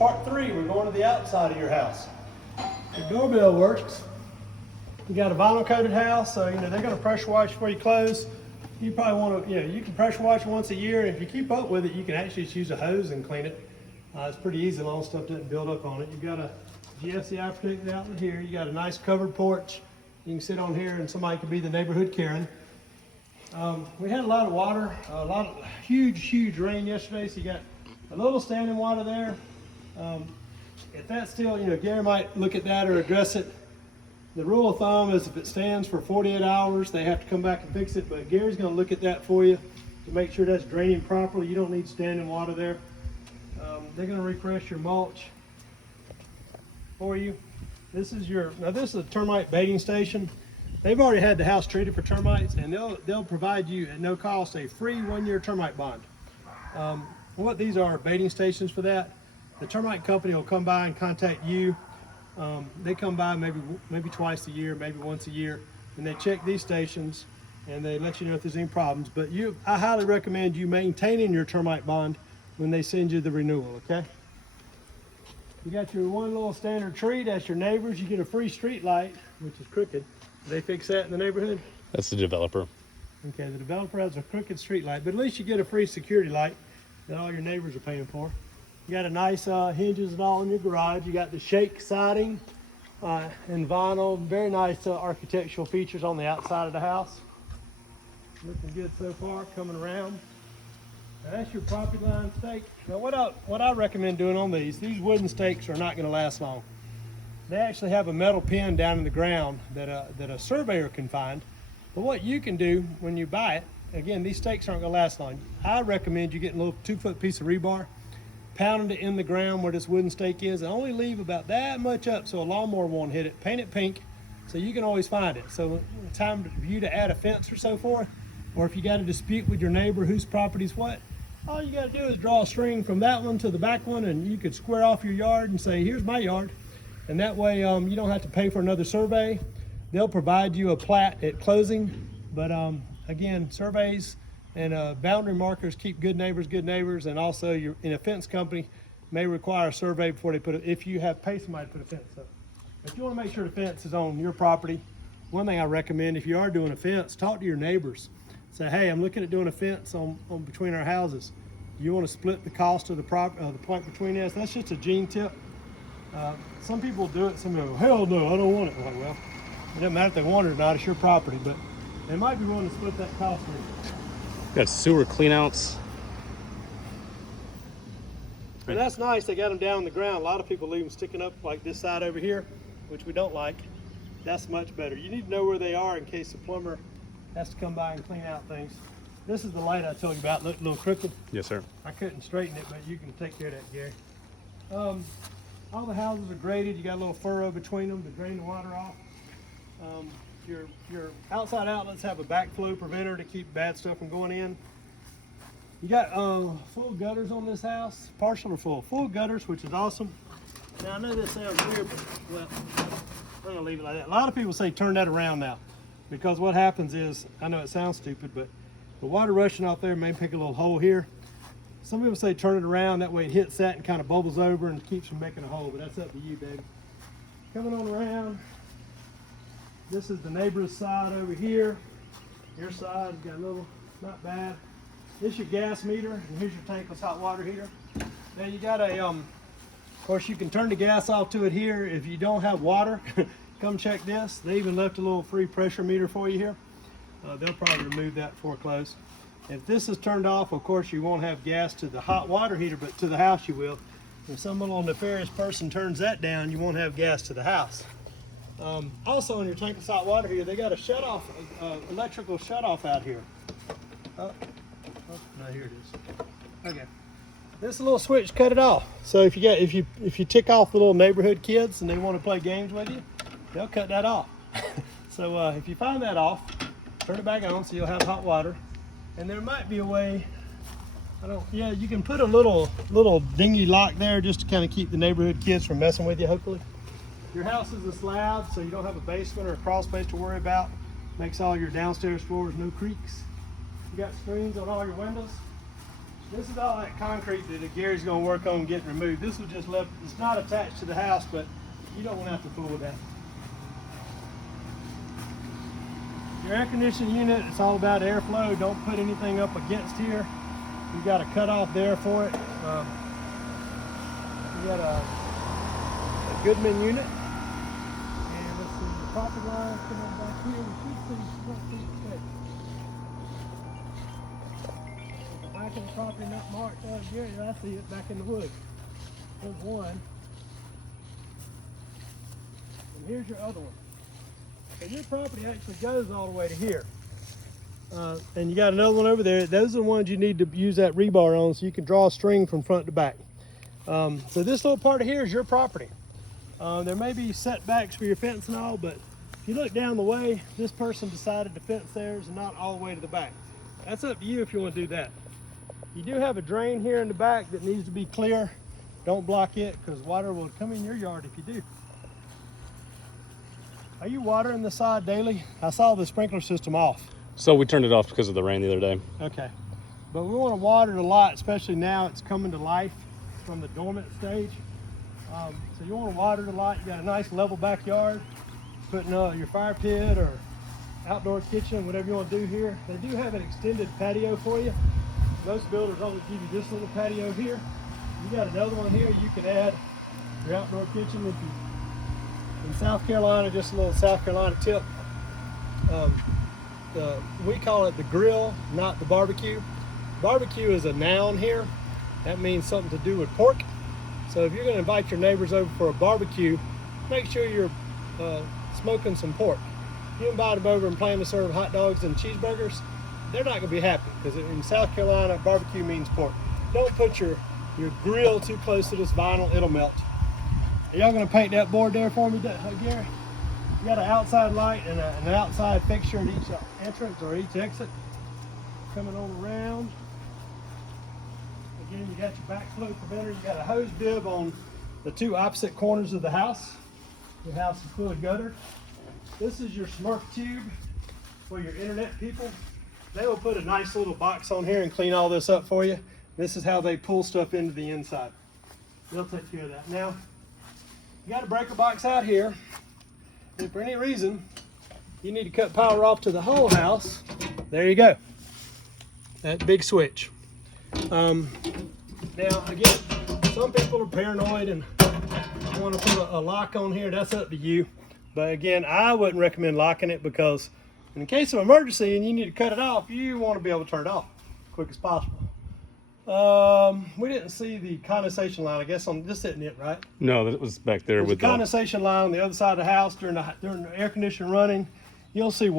part 3. We're going to the outside of your house. The doorbell works. You got a vinyl coated house, so they're going to pressure wash before you close. You probably want to, you can pressure wash once a year. If you keep up with it, you can actually just use a hose and clean it. It's pretty easy, as long as stuff doesn't build up on it. You've got a GFCI protected outlet here. You got a nice covered porch. You can sit on here and somebody could be the neighborhood Karen. We had a lot of water, a lot of huge rain yesterday, so you got a little standing water there. If that's still, Gary might look at that or address it. The rule of thumb is if it stands for 48 hours, they have to come back and fix it, but Gary's going to look at that for you to make sure that's draining properly. You don't need standing water there. They're going to refresh your mulch for you. This is a termite baiting station. They've already had the house treated for termites, and they'll provide you at no cost a free 1-year termite bond. What these are baiting stations for that. The termite company will come by and contact you. They come by maybe twice a year, maybe once a year, and they check these stations and they let you know if there's any problems. But I highly recommend you maintaining your termite bond when they send you the renewal, okay? You got your one little standard tree, that's your neighbors. You get a free street light, which is crooked. They fix that in the neighborhood? That's the developer. Okay, the developer has a crooked street light, but at least you get a free security light that all your neighbors are paying for. You got a nice hinges and all in your garage. You got the shake siding and vinyl. Very nice architectural features on the outside of the house. Looking good so far, coming around. Now that's your property line stake. Now what I recommend doing on these wooden stakes are not going to last long. They actually have a metal pin down in the ground that a surveyor can find. But what you can do when you buy it, again, these stakes aren't going to last long. I recommend you getting a little 2-foot piece of rebar, pounding it in the ground where this wooden stake is, and only leave about that much up so a lawnmower won't hit it. Paint it pink so you can always find it. So when it's time for you to add a fence or so forth, or if you got a dispute with your neighbor whose property's what, all you got to do is draw a string from that one to the back one, and you could square off your yard and say, here's my yard. And that way you don't have to pay for another survey. They'll provide you a plat at closing. But again, surveys and boundary markers keep good neighbors, and also you're in a fence company may require a survey before they put it, if you have paid somebody to put a fence up. If you want to make sure the fence is on your property, one thing I recommend, if you are doing a fence, talk to your neighbors. Say, hey, I'm looking at doing a fence on between our houses. You want to split the cost of the point between us? That's just a gene tip. Some people do it, some people go, hell no, I don't want it. Like, well, it doesn't matter if they want it or not, it's your property, but they might be willing to split that cost with you. Got sewer cleanouts. And that's nice, they got them down on the ground. A lot of people leave them sticking up like this side over here, which we don't like. That's much better. You need to know where they are in case the plumber has to come by and clean out things. This is the light I told you about, looked a little crooked. Yes, sir. I couldn't straighten it, but you can take care of that, Gary. All the houses are graded. You got a little furrow between them to drain the water off. Your outside outlets have a backflow preventer to keep bad stuff from going in. You got full gutters on this house, partial or full. Full gutters, which is awesome. Now I know this sounds weird, but well, I'm gonna leave it like that. A lot of people say turn that around now, because what happens is, I know it sounds stupid, but the water rushing off there may pick a little hole here. Some people say turn it around, that way it hits that and kind of bubbles over and keeps from making a hole, but that's up to you, baby. Coming on around, this is the neighbor's side over here. Your side got a little, not bad. This is your gas meter, and here's your tankless hot water heater. Now you got a, of course you can turn the gas off to it here. If you don't have water, come check this. They even left a little free pressure meter for you here. They'll probably remove that before close. If this is turned off, of course you won't have gas to the hot water heater, but to the house you will. If some little nefarious person turns that down, you won't have gas to the house. Also on your tankless hot water heater, they got a shut-off, electrical shut-off out here. Oh, no, here it is. Okay. This little switch cut it off. So if you tick off the little neighborhood kids and they want to play games with you, they'll cut that off. So if you find that off, turn it back on so you'll have hot water. And there might be a way, yeah, you can put a little dingy lock there just to kind of keep the neighborhood kids from messing with you, hopefully. Your house is a slab, so you don't have a basement or a crawl space to worry about. Makes all your downstairs floors no creaks. You got screens on all your windows. This is all that concrete that Gary's going to work on getting removed. This was just left, it's not attached to the house, but you don't want to have to fool with that. Your air conditioning unit, it's all about airflow. Don't put anything up against here. You got a cutoff there for it. You got a Goodman unit. And let's see, the property line coming back here. We should see front feet space. The back of the property not marked out here. I see it back in the woods. There's one. And here's your other one. So your property actually goes all the way to here. And you got another one over there. Those are the ones you need to use that rebar on so you can draw a string from front to back. So this little part of here is your property. There may be setbacks for your fence and all, but if you look down the way, this person decided to fence theirs and not all the way to the back. That's up to you if you want to do that. You do have a drain here in the back that needs to be clear. Don't block it because water will come in your yard if you do. Are you watering the side daily? I saw the sprinkler system off. So we turned it off because of the rain the other day. Okay. But we want to water it a lot, especially now it's coming to life from the dormant stage. So you want to water it a lot. You got a nice level backyard, putting your fire pit or outdoor kitchen, whatever you want to do here. They do have an extended patio for you. Most builders only give you this little patio here. You got another one here you can add your outdoor kitchen if you. In South Carolina, just a little South Carolina tip. We call it the grill, not the barbecue. Barbecue is a noun here. That means something to do with pork. So if you're going to invite your neighbors over for a barbecue, make sure you're smoking some pork. If you invite them over and plan to serve hot dogs and cheeseburgers, they're not going to be happy because in South Carolina, barbecue means pork. Don't put your grill too close to this vinyl, it'll melt. Are y'all going to paint that board there for me, Gary? You got an outside light and an outside fixture at each entrance or each exit. Coming on around. Again, you got your backflow preventer. You got a hose bib on the two opposite corners of the house. Your house is full of gutter. This is your Smurf tube for your internet people. They will put a nice little box on here and clean all this up for you. This is how they pull stuff into the inside. They'll take care of that. Now, you got a breaker box out here. If for any reason you need to cut power off to the whole house, there you go. That big switch. Now again, some people are paranoid and want to put a lock on here. That's up to you. But again, I wouldn't recommend locking it because in case of emergency and you need to cut it off, you want to be able to turn it off as quick as possible. We didn't see the condensation line. I guess this isn't it, right? No, that was back there. There's with a condensation line on the other side of the house during the air conditioner running. You'll see